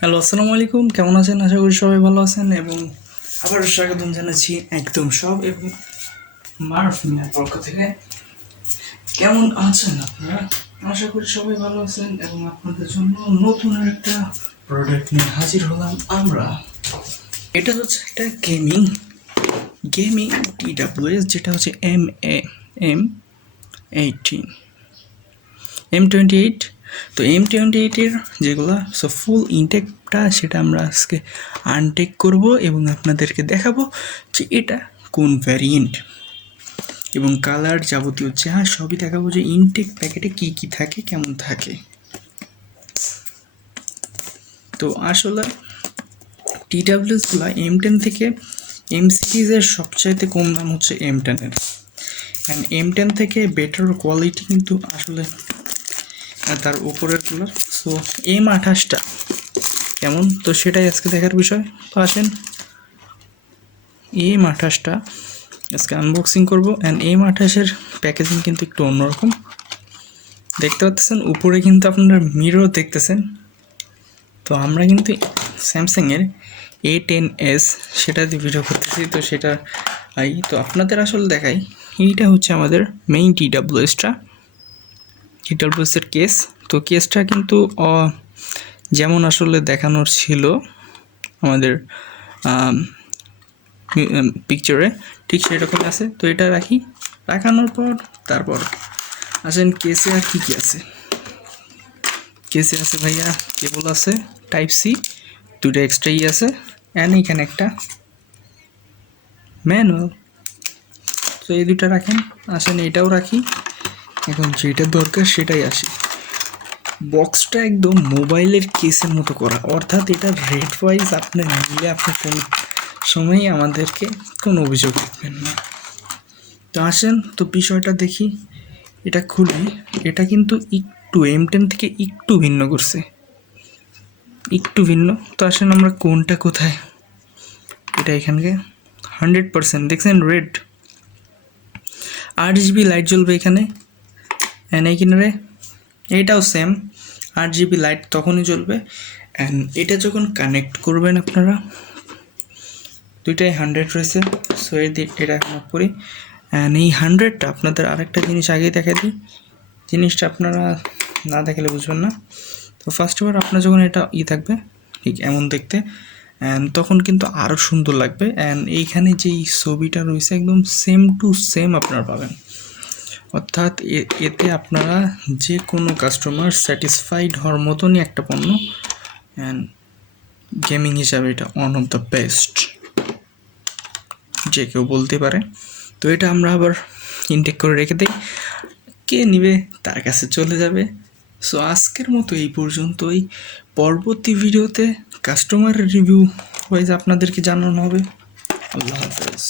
Hello, আসসালামু আলাইকুম। কেমন আছেন? আশা করি সবাই ভালো আছেন এবং আবারও স্বাগতম জানাচ্ছি একদম সব এবং মারুফ মিয়ার পক্ষ থেকে। কেমন আছেন আপনারা? আশা করি সবাই ভালো আছেন এবং আপনাদের জন্য নতুন একটা প্রোডাক্ট নিয়ে হাজির হলাম আমরা। এটা হচ্ছে একটা গেমিং TWS, যেটা হচ্ছে M28 তো M28-এর যেগুলো ফুল ইনটেকটা সেটা আমরা আজকে আনটেক করব এবং আপনাদেরকে দেখাবো যে এটা কোন ভ্যারিয়েন্ট এবং কালার যাবতীয় যা সবই দেখাবো যে ইনটেক প্যাকেটে কি কি থাকে, কেমন থাকে। তো আসলে TWSগুলো M10 থেকে M সিরিজের সবচাইতে কম দাম হচ্ছে M10-এর, অ্যান্ড M10 থেকে বেটার কোয়ালিটি কিন্তু আসলে তার উপরের গুলো। সো M28টা কেমন, তো সেটাই আজকে দেখার বিষয়। তো আসেন M28টা আজকে আনবক্সিং করবো। অ্যান্ড M28-এর প্যাকেজিং কিন্তু একটু অন্যরকম দেখতে পাচ্ছেন। উপরে কিন্তু আপনারা মিরর দেখতেছেন। তো আমরা কিন্তু স্যামসাংয়ের A10s সেটা দিয়ে ভিডিও করতেছি, তো সেটা তো আপনাদের আসলে দেখাই। এইটা হচ্ছে আমাদের মেইন TWS-এর কেস। তো কেসটা কিন্তু যেমন আসলে দেখানোর ছিল আমাদের পিকচারে, ঠিক সেরকম আছে। তো এটা রাখানোর পর তারপর আসেন কেসে আর কি আছে। কেসে আছে ভাইয়া কেবল আছে টাইপ সি, দুটো এক্সট্রা আছে, অ্যান্ড এখানে একটা ম্যানুয়াল। তো এই দুটো রাখেন। আসেন এটাও রাখি। এখন যেটা দরকার সেটাই আসি। বক্সটা একদম মোবাইলের কেসের মতো করা, অর্থাৎ এটা রেট ওয়াইজ আপনি নিলে আপনি কোনো সময়ই আমাদেরকে কোনো অভিযোগ দেখবেন না। তো আসেন তো বিষয়টা দেখি, এটা খুলি। এটা কিন্তু একটু M10 থেকে একটু ভিন্ন করছে, একটু ভিন্ন। তো আসেন আমরা কোনটা কোথায়, এটা এখানকে 100% দেখছেন রেড, 8 GB লাইট জ্বলবে এখানে। অ্যান্ড এই কিনারে এটাও সেম 8 GB লাইট তখনই জ্বলবে। অ্যান্ড এটা যখন কানেক্ট করবেন আপনারা, দুইটাই 100 রয়েছে। সো এটা এখন অফ করি। অ্যান্ড এই 100টা আপনাদের আরেকটা জিনিস আগেই দেখা দিই, জিনিসটা আপনারা না দেখালে বুঝবেন না। তো ফার্স্ট অফ অল আপনার যখন এটা থাকবে ঠিক এমন দেখতে, অ্যান্ড তখন কিন্তু আরও সুন্দর লাগবে। অ্যান্ড এইখানে যেই ছবিটা রয়েছে একদম সেম টু সেম আপনারা পাবেন, অর্থাৎ এতে আপনারা যে কোনো কাস্টমার স্যাটিসফাইড হওয়ার মতনই একটা পণ্য। অ্যান্ড গেমিং হিসাবে এটা ওয়ান অফ দ্য বেস্ট, যে কেউ বলতে পারে। তো এটা আমরা আবার ইনটেক করে রেখে দিই, কে নিবে তার কাছে চলে যাবে। সো আজকের মতো এই পর্যন্তই। পরবর্তী ভিডিওতে কাস্টমার রিভিউ ওয়াইজ আপনাদেরকে জানানো হবে। আল্লাহ হাফেজ।